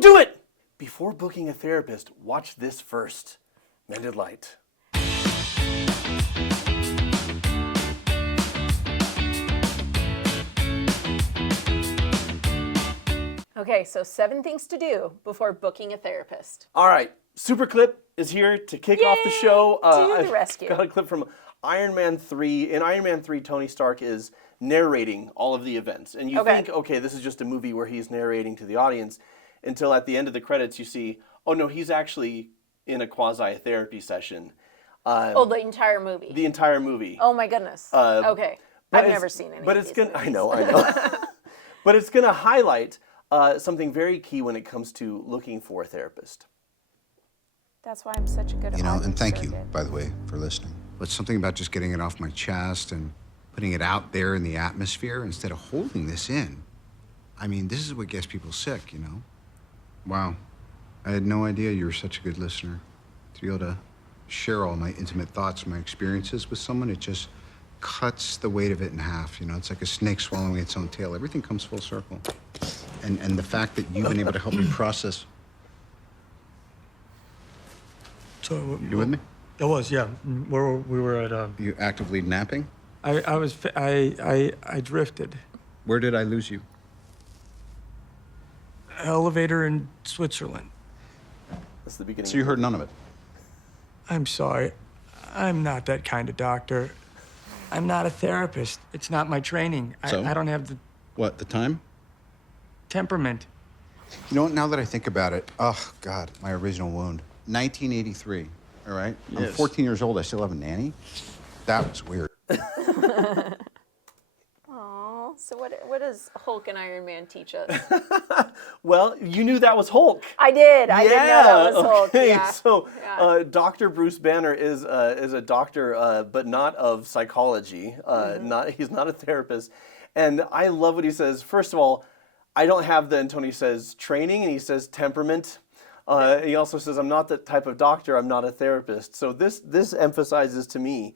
Don't do it! Before booking a therapist, watch this first. Mended Light. Okay, so 7 things to do before booking a therapist. All right, Super Clip is here to kick off the show. To the rescue. Got a clip from Iron Man 3. In Iron Man 3, Tony Stark is narrating all of the events. And you think, okay, this is just a movie where he's narrating to the audience, until at the end of the credits you see, oh no, he's actually in a quasi-therapy session. The entire movie. The entire movie. Oh my goodness. Okay. I've never seen any of these movies. I know. But it's going to highlight something very key when it comes to looking for a therapist. That's why I'm such a good audience. And thank you, by the way, for listening. But something about just getting it off my chest and putting it out there in the atmosphere instead of holding this in. I mean, this is what gets people sick, you know? Wow. I had no idea you were such a good listener. To be able to share all my intimate thoughts and my experiences with someone, it just cuts the weight of it in half. You know, it's like a snake swallowing its own tail. Everything comes full circle. And the fact that you've been able to help me process. So You with me? It was, yeah. We were at. You actively napping? I drifted. Where did I lose you? Elevator in Switzerland. That's the beginning. So you heard none of it? I'm sorry. I'm not that kind of doctor. I'm not a therapist. It's not my training. So? I don't have the What, the time? temperament. You know what, now that I think about it, oh, God, my original wound. 1983, all right? I'm Yes. 14 years old, I still have a nanny? That was weird. Aw, so what does Hulk and Iron Man teach us? Well, you knew that was Hulk. I did. I didn't know that was Hulk. Okay. Yeah. So, Yeah. Dr. Bruce Banner is a doctor, but not of psychology. He's not a therapist. And I love what he says. First of all, I don't have the, and Tony says, training, and he says temperament. He also says, I'm not that type of doctor. I'm not a therapist. So this emphasizes to me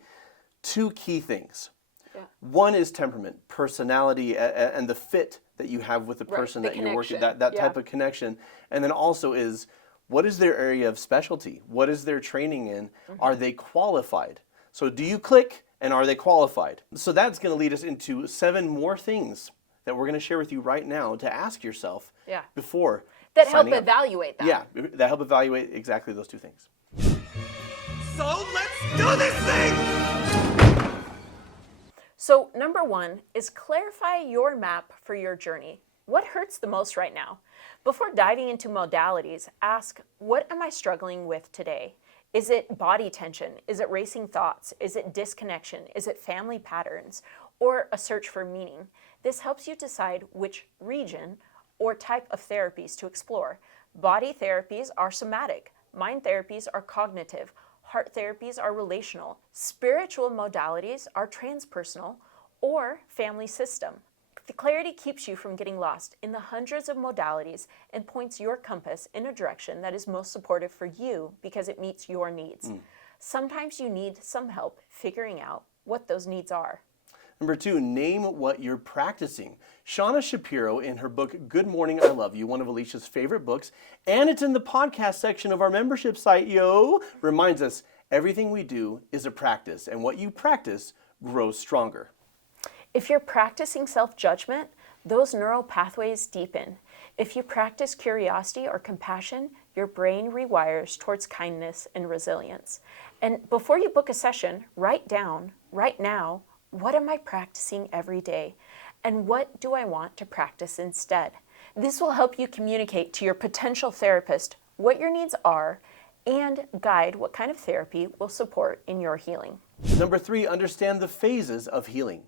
2 key things. Yeah. One is temperament, personality, and the fit that you have with the person that you're working with, that type of connection. And then also is, what is their area of specialty? What is their training in? Are they qualified? So do you click, and are they qualified? So that's going to lead us into 7 more things that we're going to share with you right now to ask yourself before that help signing up. evaluate that. Yeah, that help evaluate exactly those 2 things. So let's do this thing! So number 1 is clarify your map for your journey. What hurts the most right now? Before diving into modalities, ask, what am I struggling with today? Is it body tension? Is it racing thoughts? Is it disconnection? Is it family patterns? Or a search for meaning? This helps you decide which region or type of therapies to explore. Body therapies are somatic. Mind therapies are cognitive. Heart therapies are relational. Spiritual modalities are transpersonal or family system. The clarity keeps you from getting lost in the hundreds of modalities and points your compass in a direction that is most supportive for you because it meets your needs. Sometimes you need some help figuring out what those needs are. Number 2, name what you're practicing. Shauna Shapiro, in her book, Good Morning, I Love You, one of Alicia's favorite books, and it's in the podcast section of our membership site, reminds us everything we do is a practice, and what you practice grows stronger. If you're practicing self-judgment, those neural pathways deepen. If you practice curiosity or compassion, your brain rewires towards kindness and resilience. And before you book a session, write down, right now, what am I practicing every day? And what do I want to practice instead? This will help you communicate to your potential therapist what your needs are and guide what kind of therapy will support in your healing. Number 3, understand the phases of healing.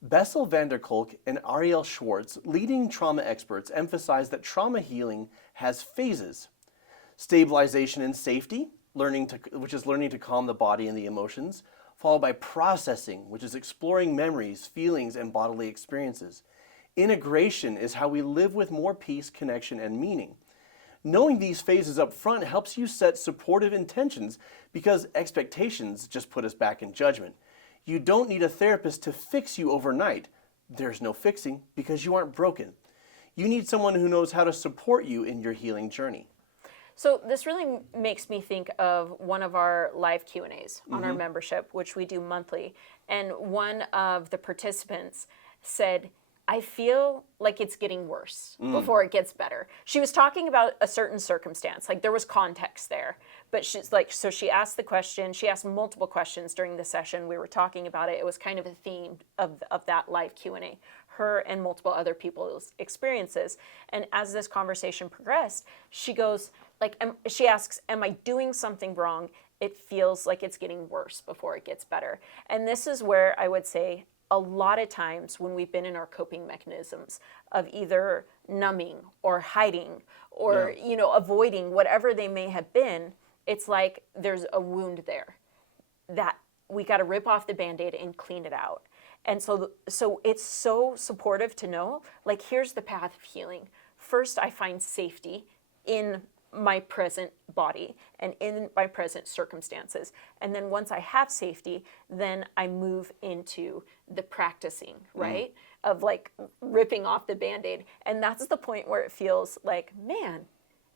Bessel van der Kolk and Ariel Schwartz, leading trauma experts, emphasize that trauma healing has phases. Stabilization and safety, which is learning to calm the body and the emotions, followed by processing, which is exploring memories, feelings, and bodily experiences. Integration is how we live with more peace, connection, and meaning. Knowing these phases up front helps you set supportive intentions because expectations just put us back in judgment. You don't need a therapist to fix you overnight. There's no fixing because you aren't broken. You need someone who knows how to support you in your healing journey. So this really makes me think of one of our live Q&As on our membership, which we do monthly. And one of the participants said, I feel like it's getting worse before it gets better. She was talking about a certain circumstance, like there was context there. But she's like, so she asked the question, she asked multiple questions during the session. We were talking about it. It was kind of a theme of that live Q&A, her and multiple other people's experiences. And as this conversation progressed, she goes, she asks, am I doing something wrong? It feels like it's getting worse before it gets better. And this is where I would say, a lot of times when we've been in our coping mechanisms of either numbing or hiding or avoiding whatever they may have been, it's like there's a wound there that we got to rip off the Band-Aid and clean it out. And so it's so supportive to know, like, here's the path of healing. First, I find safety in my present body and in my present circumstances. And then once I have safety, then I move into the practicing, right? Of like ripping off the Band-Aid. And that's the point where it feels like, man,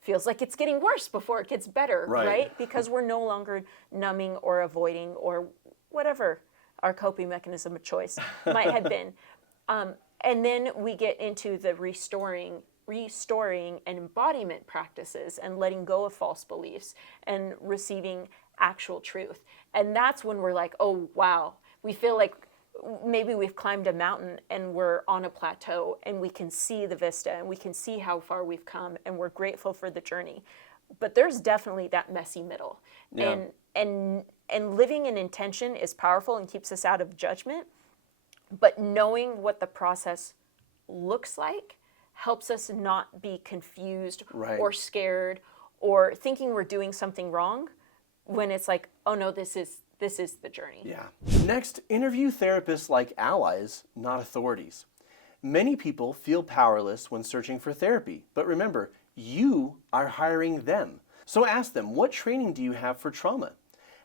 feels like it's getting worse before it gets better, right? Because we're no longer numbing or avoiding or whatever our coping mechanism of choice might have been. And then we get into the restoring and embodiment practices and letting go of false beliefs and receiving actual truth. And that's when we're like, oh, wow, we feel like maybe we've climbed a mountain and we're on a plateau and we can see the vista and we can see how far we've come and we're grateful for the journey. But there's definitely that messy middle. Yeah. And living in intention is powerful and keeps us out of judgment. But knowing what the process looks like helps us not be confused or scared or thinking we're doing something wrong when it's like, oh no, this is the journey. Yeah. Next, interview therapists like allies, not authorities. Many people feel powerless when searching for therapy, but remember, you are hiring them. So ask them, what training do you have for trauma?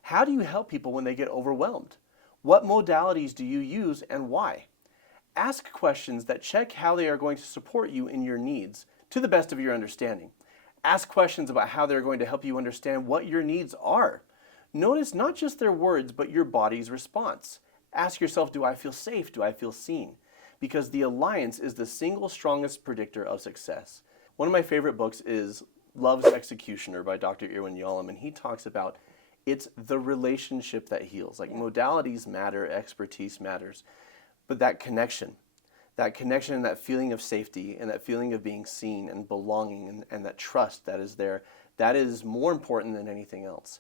How do you help people when they get overwhelmed? What modalities do you use and why? Ask questions that check how they are going to support you in your needs to the best of your understanding. Ask questions about how they're going to help you understand what your needs are. Notice not just their words, but your body's response. Ask yourself, do I feel safe? Do I feel seen? Because the alliance is the single strongest predictor of success. One of my favorite books is Love's Executioner by Dr. Irwin Yalom, and he talks about it's the relationship that heals. Like modalities matter, expertise matters, but that connection and that feeling of safety and that feeling of being seen and belonging and that trust that is there, that is more important than anything else.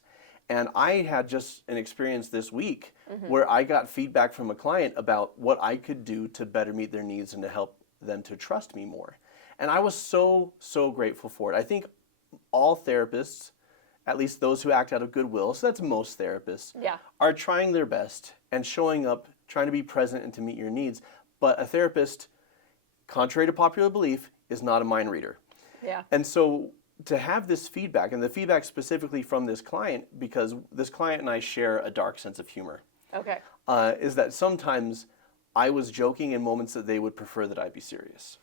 And I had just an experience this week where I got feedback from a client about what I could do to better meet their needs and to help them to trust me more. And I was so, so grateful for it. I think all therapists, at least those who act out of goodwill, so that's most therapists, are trying their best and showing up, trying to be present and to meet your needs. But a therapist, contrary to popular belief, is not a mind reader. Yeah. And so to have this feedback, and the feedback specifically from this client, because this client and I share a dark sense of humor, is that sometimes I was joking in moments that they would prefer that I be serious.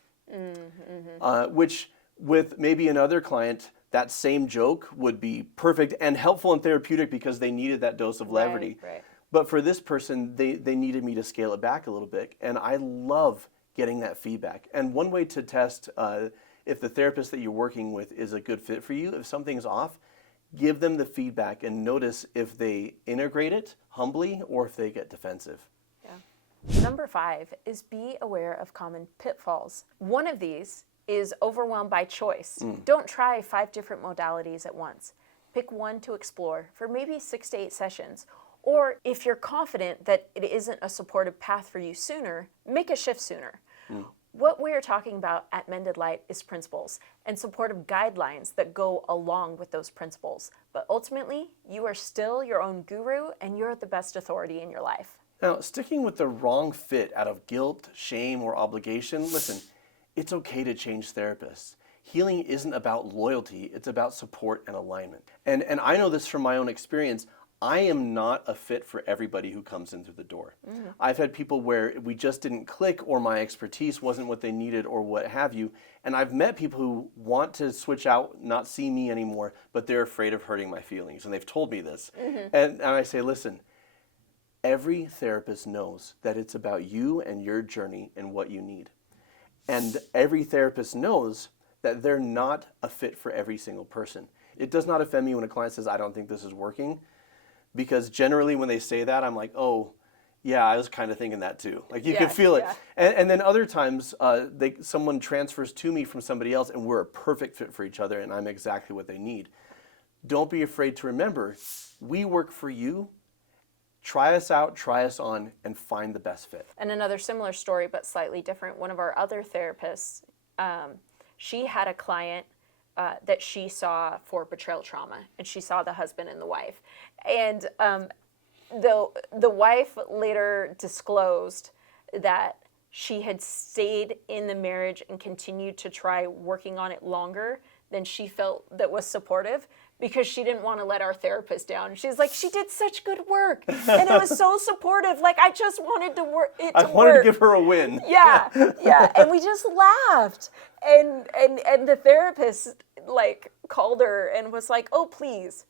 Which with maybe another client, that same joke would be perfect and helpful and therapeutic because they needed that dose of levity. Right. But for this person, they needed me to scale it back a little bit. And I love getting that feedback. And one way to test if the therapist that you're working with is a good fit for you, if something's off, give them the feedback and notice if they integrate it humbly or if they get defensive. Yeah. Number 5 is be aware of common pitfalls. One of these is overwhelmed by choice. Don't try 5 different modalities at once. Pick one to explore for maybe 6 to 8 sessions. Or if you're confident that it isn't a supportive path for you sooner, make a shift sooner. What we're talking about at Mended Light is principles and supportive guidelines that go along with those principles. But ultimately, you are still your own guru and you're the best authority in your life. Now, sticking with the wrong fit out of guilt, shame, or obligation, listen, it's okay to change therapists. Healing isn't about loyalty, it's about support and alignment. And I know this from my own experience. I am not a fit for everybody who comes in through the door. I've had people where we just didn't click, or my expertise wasn't what they needed, or what have you. And I've met people who want to switch out, not see me anymore, but they're afraid of hurting my feelings. And they've told me this. And I say, listen, every therapist knows that it's about you and your journey and what you need. And every therapist knows that they're not a fit for every single person. It does not offend me when a client says, I don't think this is working. Because generally when they say that, I'm like, oh, yeah, I was kind of thinking that too. Like, you can feel it. And then other times, someone transfers to me from somebody else, and we're a perfect fit for each other, and I'm exactly what they need. Don't be afraid to remember, we work for you. Try us out, try us on, and find the best fit. And another similar story, but slightly different. One of our other therapists, she had a client that she saw for betrayal trauma, and she saw the husband and the wife. And the wife later disclosed that she had stayed in the marriage and continued to try working on it longer than she felt that was supportive, because she didn't want to let our therapist down. She's like, she did such good work, and it was so supportive. Like, I just wanted to work it to I wanted work. to give her a win. Yeah, and we just laughed, and the therapist like called her and was like, oh, please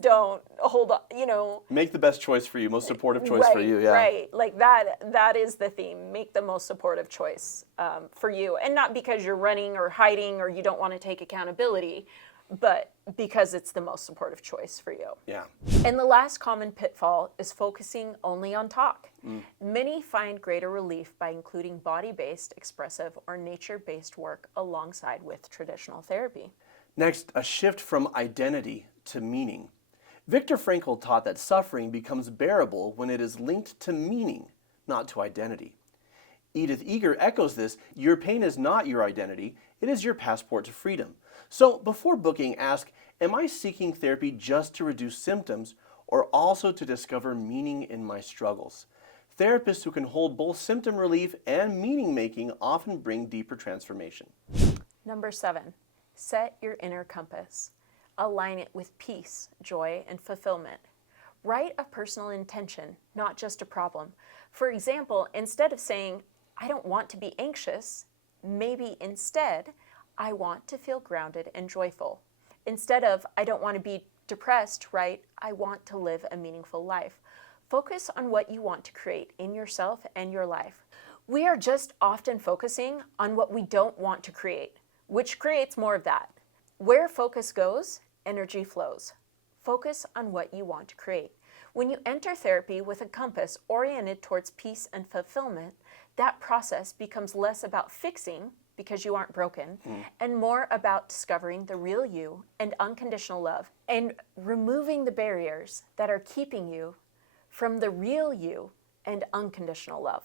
don't hold on, Make the best choice for you, most supportive choice for you. Yeah. Right, like that is the theme. Make the most supportive choice for you, and not because you're running or hiding or you don't want to take accountability, but because it's the most supportive choice for you. Yeah. And the last common pitfall is focusing only on talk. Many find greater relief by including body-based, expressive, or nature-based work alongside with traditional therapy. Next, a shift from identity to meaning. Viktor Frankl taught that suffering becomes bearable when it is linked to meaning, not to identity. Edith Eger echoes this: your pain is not your identity, it is your passport to freedom. So before booking, ask, am I seeking therapy just to reduce symptoms, or also to discover meaning in my struggles? Therapists who can hold both symptom relief and meaning making often bring deeper transformation. Number 7, set your inner compass. Align it with peace, joy, and fulfillment. Write a personal intention, not just a problem. For example, instead of saying, I don't want to be anxious, maybe instead, I want to feel grounded and joyful. Instead of, I don't want to be depressed, write, I want to live a meaningful life. Focus on what you want to create in yourself and your life. We are just often focusing on what we don't want to create, which creates more of that. Where focus goes, energy flows. Focus on what you want to create. When you enter therapy with a compass oriented towards peace and fulfillment, that process becomes less about fixing, because you aren't broken, and more about discovering the real you and unconditional love, and removing the barriers that are keeping you from the real you and unconditional love.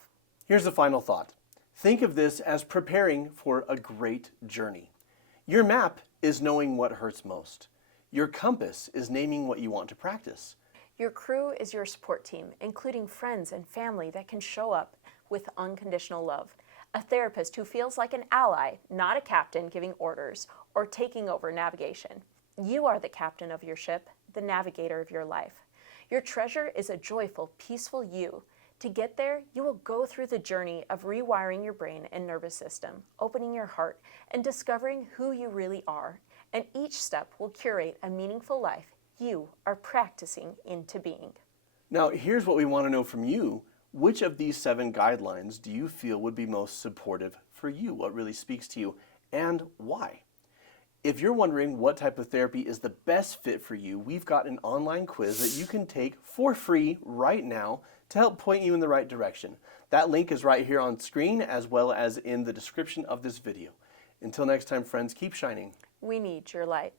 Here's the final thought. Think of this as preparing for a great journey. Your map is knowing what hurts most. Your compass is naming what you want to practice. Your crew is your support team, including friends and family that can show up with unconditional love. A therapist who feels like an ally, not a captain giving orders or taking over navigation. You are the captain of your ship, the navigator of your life. Your treasure is a joyful, peaceful you. To get there, you will go through the journey of rewiring your brain and nervous system, opening your heart, and discovering who you really are. And each step will curate a meaningful life you are practicing into being. Now, here's what we want to know from you. Which of these 7 guidelines do you feel would be most supportive for you? What really speaks to you, and why? If you're wondering what type of therapy is the best fit for you, we've got an online quiz that you can take for free right now to help point you in the right direction. That link is right here on screen, as well as in the description of this video. Until next time, friends, keep shining. We need your light.